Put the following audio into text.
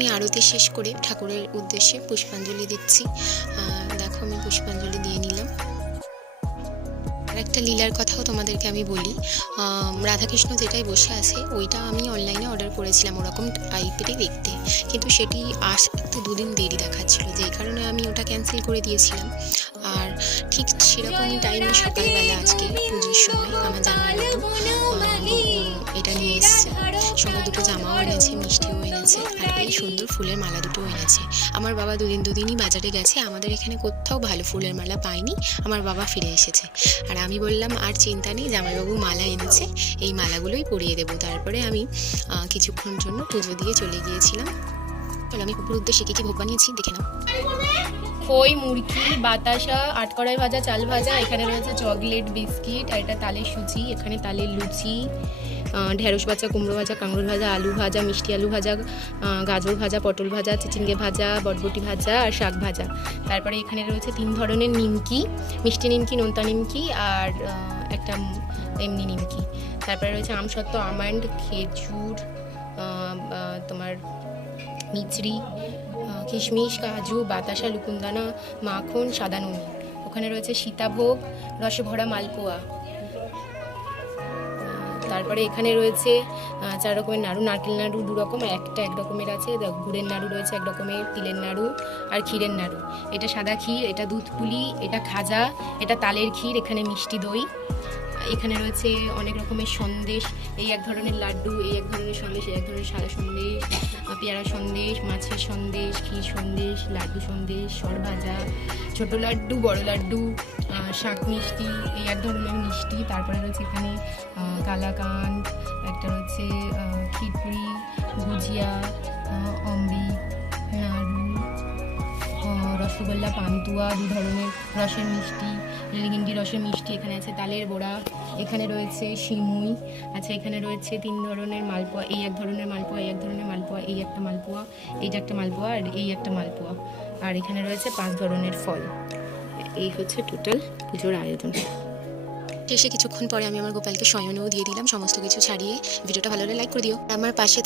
আমি আরতি শেষ করে ঠাকুরের উদ্দেশ্যে পুষ্পাঞ্জলি দিচ্ছি। দেখো আমি পুষ্পাঞ্জলি দিয়ে নিলাম। আর একটা লীলার কথাও তোমাদেরকে আমি বলি। রাধাকৃষ্ণ যেটাই বসে আছে ওইটা আমি অনলাইনে অর্ডার করেছিলাম ওরকম টাইপেরই দেখতে, কিন্তু সেটি আসতে দুদিন দেরি দেখাচ্ছিল, যেই কারণে আমি ওটা ক্যান্সেল করে দিয়েছিলাম। আর ঠিক সেরকমই টাইমে সকালবেলা আজকে পুজোর সময় আমার জামাইবাবু এটা নিয়ে এসছে, সঙ্গে দুটো জামাও এনেছে, মিষ্টিও এনেছে, আর এই সুন্দর ফুলের মালা দুটো এনেছে। আমার বাবা দুদিনই বাজারে গেছে, আমাদের এখানে কোথাও ভালো ফুলের মালা পাইনি, আমার বাবা ফিরে এসেছে। আর আমি বললাম আর চিন্তা নেই, জামাইবাবু মালা এনেছে, এই মালাগুলোই পরিয়ে দেবো। তারপরে আমি কিছুক্ষণ জন্য পুজো দিয়ে চলে গিয়েছিলাম। চলো আমি পুকুর উদ্দেশ্যে কী ভোগ বানিয়েছি দেখে নাও। খই, মুরকি, বাতাসা, আটকড়াই ভাজা, চাল ভাজা, এখানে রয়েছে চকলেট, বিস্কিট, আর এটা তালের সুজি, এখানে তালের লুচি, ঢেঁড়স ভাজা, কুমড়ো ভাজা, কাঁকরোল ভাজা, আলু ভাজা, মিষ্টি আলু ভাজা, গাজর ভাজা, পটল ভাজা, চিচিঙ্গে ভাজা, বটবটি ভাজা আর শাক ভাজা। তারপরে এখানে রয়েছে 3 ধরনের নিমকি, মিষ্টি নিমকি, নোনতা নিমকি আর একটা এমনি নিমকি। তারপরে রয়েছে আমসত্ত্ব, আমন্ড, খেজুর, তোমার মিচড়ি, কিশমিশ, কাজু, বাতাসা, লুকুন্দানা, মাখন, সাদা নুন। ওখানে রয়েছে সীতাভোগ, রসে ভরা মালপোয়া। তারপরে এখানে রয়েছে 4 রকমের নাড়ু, নারকেল নাড়ু 2 রকম, একটা 1 রকমের আছে, গুড়ের নাড়ু রয়েছে 1 রকমের, তিলের নাড়ু আর ক্ষীরের নাড়ু। এটা সাদা ক্ষীর, এটা দুধ পুলি, এটা খাজা, এটা তালের ক্ষীর, এখানে মিষ্টি দই। এখানে রয়েছে অনেক রকমের সন্দেশ, এই 1 ধরনের লাড্ডু, এই 1 ধরনের সন্দেশ, এই 1 ধরনের সাদা সন্দেশ, পেয়ারা সন্দেশ, মাছের সন্দেশ, ক্ষীর সন্দেশ, লাড্ডু সন্দেশ, সরভাজা, ছোটো লাড্ডু, বড় লাড্ডু, শাক মিষ্টি, এই 1 ধরনের মিষ্টি। তারপরে রয়েছে এখানে কালাকাঁদ, একটা রয়েছে খিচুড়ি, গুজিয়া, অমৃত, নাড়ু, রসগোল্লা, পান্তুয়া, 2 ধরনের রসের মিষ্টি, রেলগিন্ডি রসের মিষ্টি, এখানে আছে তালের বড়া, এখানে রয়েছে সিমুই, আচ্ছা এখানে রয়েছে 3 ধরনের মালপোয়া, এই 1 ধরনের মালপোয়া, এই 1 ধরনের মালপোয়া, এই একটা মালপোয়া, এইটা একটা মালপোয়া আর এই একটা মালপোয়া, আর এখানে রয়েছে 5 ধরনের ফল। এই হচ্ছে টোটাল পুজোর আয়োজন। শেষে কিছুক্ষণ পরে আমি আমার গোপালকে শয়নেও দিয়ে দিলাম, সমস্ত কিছু ছাড়িয়ে। ভিডিওটা ভালো হলে লাইক করে দিও, আমার পাশে